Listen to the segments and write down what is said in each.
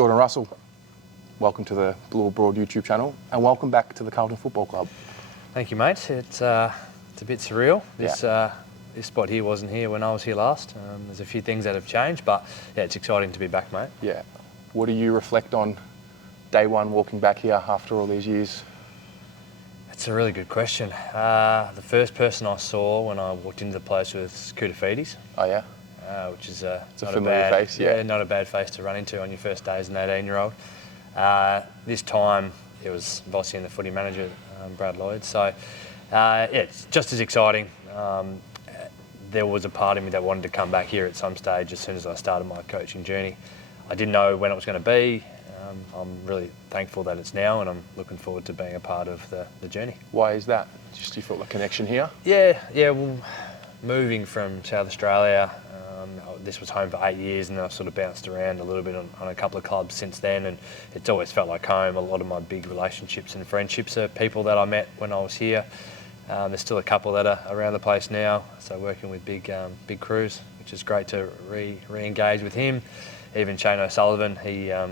Jordan Russell, welcome to the Blue Abroad YouTube channel and welcome back to the Carlton Football Club. Thank you, mate. It's a bit surreal. This spot here wasn't here when I was here last. There's a few things that have changed, but yeah, it's exciting to be back, mate. Yeah. What do you reflect on day one walking back here after all these years? It's a really good question. The first person I saw when I walked into the place was Kudafidis. Oh yeah? Which is it's a familiar face, yeah. Not a bad face to run into on your first day as an 18-year-old. This time it was Vossi and the footy manager, Brad Lloyd. So yeah, it's just as exciting. There was a part of me that wanted to come back here at some stage as soon as I started my coaching journey. I didn't know when it was going to be. I'm really thankful that it's now, and I'm looking forward to being a part of the journey. Why is that? Just you felt the connection here? Yeah. Well, moving from South Australia, this was home for 8 years, and then I've sort of bounced around a little bit on a couple of clubs since then, and it's always felt like home. A lot of my big relationships and friendships are people that I met when I was here. There's still a couple that are around the place now, so working with big crews, which is great to re-engage with him. Even Shane O'Sullivan, I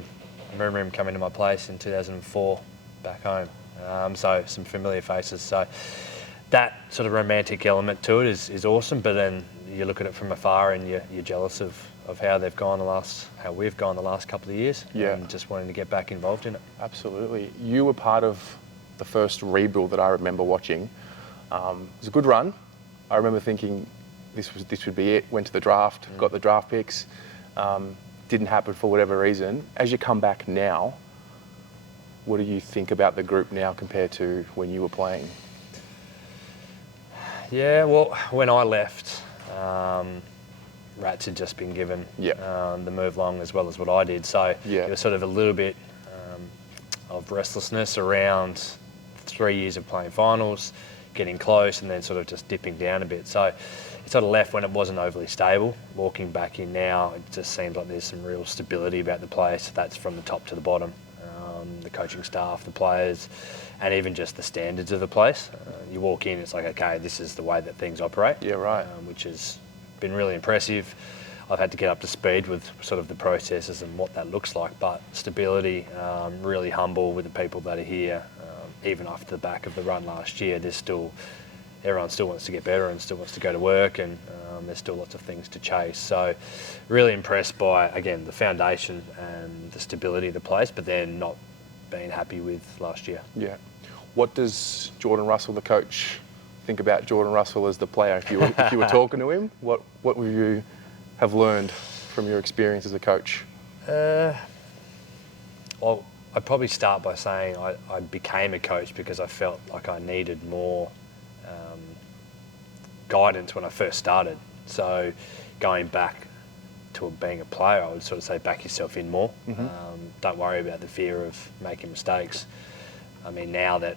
remember him coming to my place in 2004 back home. So some familiar faces. So that sort of romantic element to it is awesome, but then you look at it from afar and you're jealous of how we've gone the last couple of years. Yeah. And just wanting to get back involved in it. Absolutely. You were part of the first rebuild that I remember watching. It was a good run. I remember thinking this would be it. Went to the draft, got the draft picks. Didn't happen for whatever reason. As you come back now, what do you think about the group now compared to when you were playing? Yeah, well, when I left, Rats had just been given the move along as well as what I did. So it was sort of a little bit of restlessness around 3 years of playing finals, getting close, and then sort of just dipping down a bit. So it sort of left when it wasn't overly stable. Walking back in now, it just seems like there's some real stability about the place. That's from the top to the bottom. The coaching staff, the players, and even just the standards of the place. You walk in, it's like, okay, this is the way that things operate. Yeah, right. Which has been really impressive. I've had to get up to speed with sort of the processes and what that looks like, but stability, really humble with the people that are here. Even after the back of the run last year, everyone still wants to get better and still wants to go to work, and there's still lots of things to chase. So really impressed by, again, the foundation and the stability of the place, but then not being happy with last year. Yeah. What does Jordan Russell, the coach, think about Jordan Russell as the player? If you were talking to him, what would you have learned from your experience as a coach? Well, I'd probably start by saying I became a coach because I felt like I needed more guidance when I first started. So going back to being a player, I would sort of say back yourself in more. Don't worry about the fear of making mistakes. I mean, now that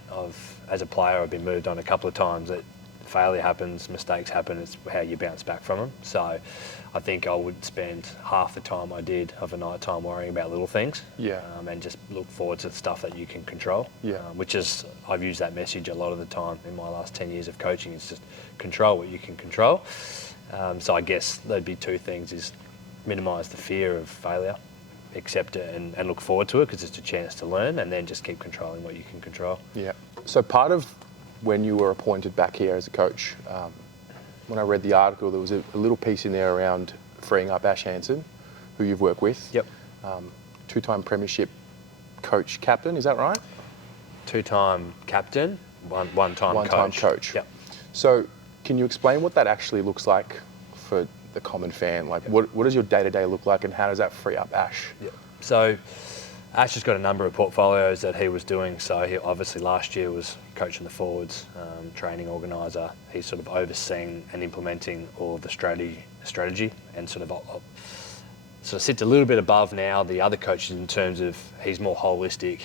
as a player, I've been moved on a couple of times, that failure happens, mistakes happen, it's how you bounce back from them. So I think I would spend half the time I did of a night time worrying about little things. And just look forward to the stuff that you can control. Which is, I've used that message a lot of the time in my last 10 years of coaching. It's just control what you can control. So I guess there'd be two things: is minimise the fear of failure, accept it and look forward to it because it's a chance to learn, and then just keep controlling what you can control. Yeah. So part of when you were appointed back here as a coach, when I read the article, there was a little piece in there around freeing up Ash Hansen, who you've worked with. Yep. Two-time premiership coach captain, is that right? Two-time captain, one-time coach. One-time coach. Yep. So can you explain what that actually looks like for the common fan? Like, what does your day-to-day look like, and how does that free up Ash? Yep. So Ash has got a number of portfolios that he was doing. So he obviously last year was coaching the forwards, training organiser. He's sort of overseeing and implementing all of the strategy and sort of sits a little bit above now the other coaches in terms of he's more holistic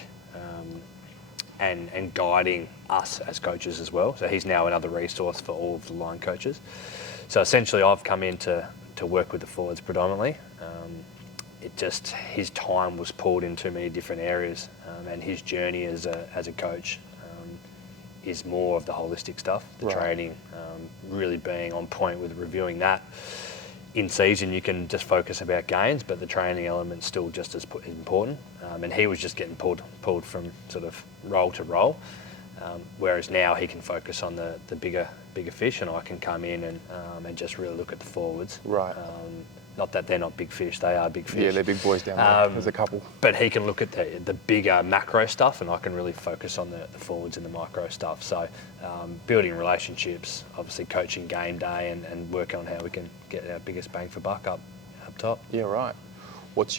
and guiding us as coaches as well. So he's now another resource for all of the line coaches. So essentially I've come in to work with the forwards predominantly. His time was pulled in too many different areas, and his journey as a coach is more of the holistic stuff, the training, really being on point with reviewing that, in season you can just focus about gains, but the training element's still just as important. And he was just getting pulled from sort of role to role, whereas now he can focus on the bigger fish, and I can come in and just really look at the forwards. Right. Not that they're not big fish, they are big fish. Yeah, they're big boys down there. There's a couple. But he can look at the bigger macro stuff, and I can really focus on the forwards and the micro stuff. So building relationships, obviously coaching game day, and working on how we can get our biggest bang for buck up top. Yeah, right. What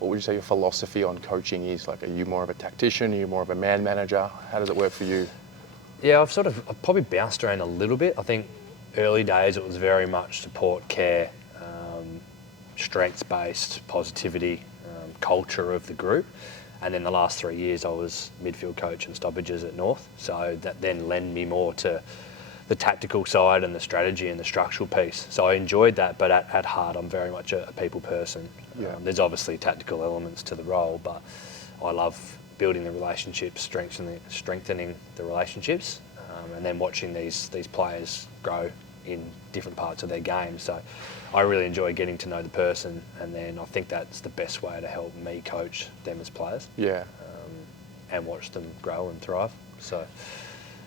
would you say your philosophy on coaching is? Like, are you more of a tactician? Are you more of a man manager? How does it work for you? Yeah, I've probably bounced around a little bit. I think early days it was very much support, care, strengths-based, positivity, culture of the group. And then the last 3 years I was midfield coach and stoppages at North. So that then lent me more to the tactical side and the strategy and the structural piece. So I enjoyed that, but at heart I'm very much a people person. Yeah. There's obviously tactical elements to the role, but I love building the relationships, strengthening the relationships, and then watching these players grow in different parts of their game. So I really enjoy getting to know the person, and then I think that's the best way to help me coach them as players. Yeah. And watch them grow and thrive. So,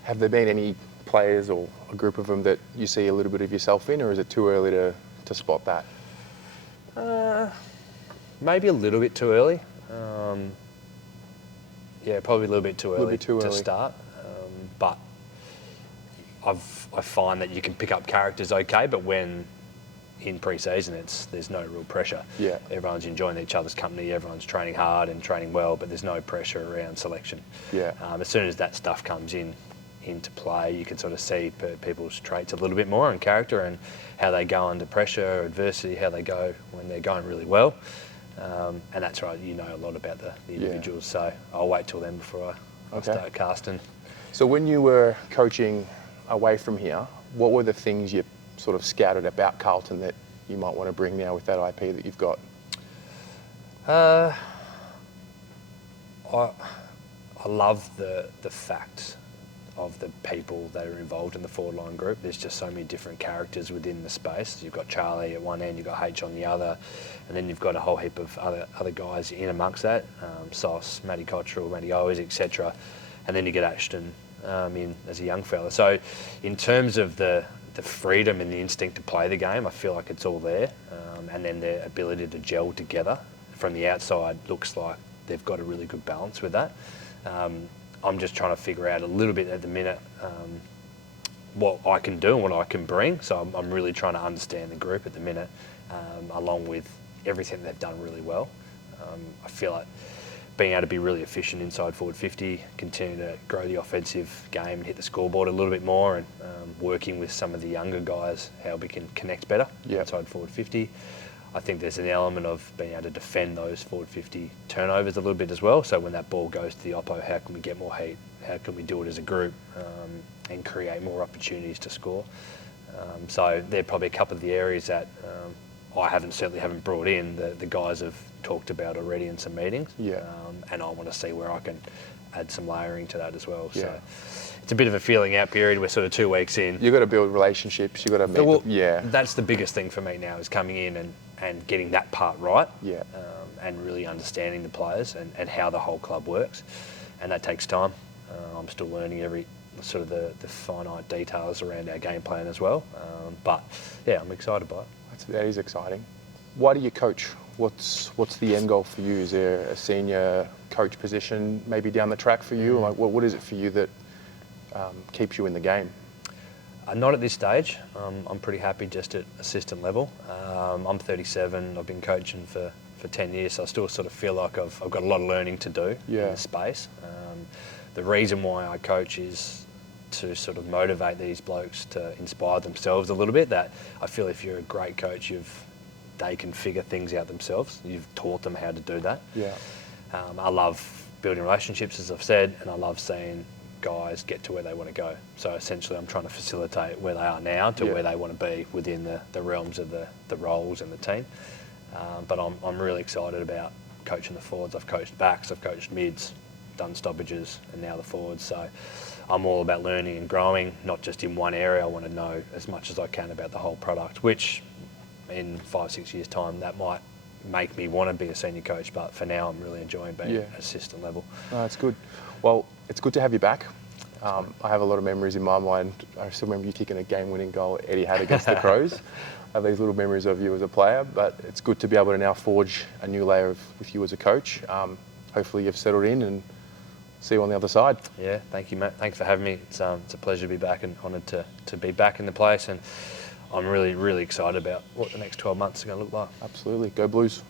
have there been any players or a group of them that you see a little bit of yourself in, or is it too early to spot that? Maybe a little bit too early. Yeah, probably a little bit too early to start. But I find that you can pick up characters okay, but when in pre-season there's no real pressure. Yeah. Everyone's enjoying each other's company, everyone's training hard and training well, but there's no pressure around selection. Yeah. As soon as that stuff comes into play, you can sort of see people's traits a little bit more and character and how they go under pressure, adversity, how they go when they're going really well. And that's right, you know a lot about the individuals, so I'll wait till then before I start casting. So when you were coaching away from here, what were the things you sort of scouted about Carlton that you might want to bring now with that IP that you've got? I love the fact of the people that are involved in the forward line group. There's just so many different characters within the space. You've got Charlie at one end, you've got H on the other, and then you've got a whole heap of other guys in amongst that, Sauce, Matty Cottrell, Matty Owes, etc. And then you get Ashton in as a young fella. So in terms of the freedom and the instinct to play the game, I feel like it's all there. And then their ability to gel together from the outside looks like they've got a really good balance with that. I'm just trying to figure out a little bit at the minute what I can do and what I can bring. So I'm really trying to understand the group at the minute, along with everything they've done really well. I feel like being able to be really efficient inside forward 50, continue to grow the offensive game and hit the scoreboard a little bit more, and working with some of the younger guys, how we can connect better inside forward 50. I think there's an element of being able to defend those forward 50 turnovers a little bit as well. So when that ball goes to the oppo, how can we get more heat? How can we do it as a group and create more opportunities to score? So they're probably a couple of the areas that I certainly haven't brought in. The guys have talked about already in some meetings. Yeah. And I want to see where I can add some layering to that as well. Yeah. So it's a bit of a feeling out period. We're sort of 2 weeks in. You've got to build relationships. You've got to meet That's the biggest thing for me now, is coming in and getting that part right. Yeah. And really understanding the players and how the whole club works. And that takes time. I'm still learning every sort of the finite details around our game plan as well. But yeah, I'm excited by it. That is exciting. Why do you coach? What's the end goal for you? Is there a senior coach position maybe down the track for you? Like, what is it for you that keeps you in the game? Not at this stage. I'm pretty happy just at assistant level. I'm 37. I've been coaching for 10 years, so I still sort of feel like I've got a lot of learning to do in this space. The reason why I coach is to sort of motivate these blokes to inspire themselves a little bit. That I feel if you're a great coach, they can figure things out themselves. You've taught them how to do that. Yeah. I love building relationships, as I've said, and I love seeing guys get to where they want to go. So essentially I'm trying to facilitate where they are now to where they want to be within the realms of the roles and the team. But I'm really excited about coaching the forwards. I've coached backs, I've coached mids, done stoppages, and now the forwards. So I'm all about learning and growing, not just in one area. I want to know as much as I can about the whole product, which in 5-6 years' time, that might make me want to be a senior coach. But for now, I'm really enjoying being at assistant level. No, that's good. Well, it's good to have you back. I have a lot of memories in my mind. I still remember you kicking a game-winning goal Eddie had against the Crows. I have these little memories of you as a player, but it's good to be able to now forge a new layer with you as a coach. Hopefully you've settled in and see you on the other side. Yeah, thank you, mate. Thanks for having me. It's a pleasure to be back and honoured to be back in the place. And I'm really, really excited about what the next 12 months are going to look like. Absolutely. Go Blues.